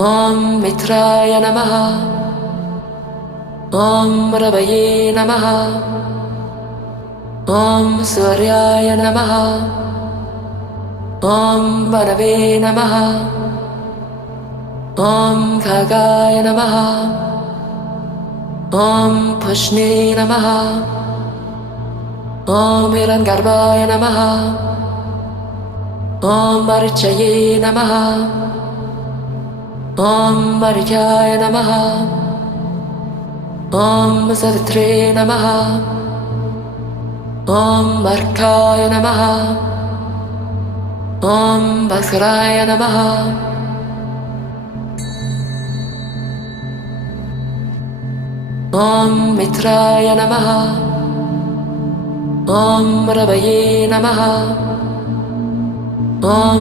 ॐ मित्राय नमः। ॐ रवये नमः। ॐ सूर्याय नमः। ॐ वरवे नमः। ॐ खगाय नमः। ॐ पुष्णे नमः। ॐ हिरण्यगर्भाय नमः। ॐ अर्चये नमः। ॐ मर्याय नमः। ॐ सवित्रे नमः। ॐ अर्काय नमः। ॐ भास्कराय नमः। ॐ मित्राय नमः। ॐ रवये नमः। ॐ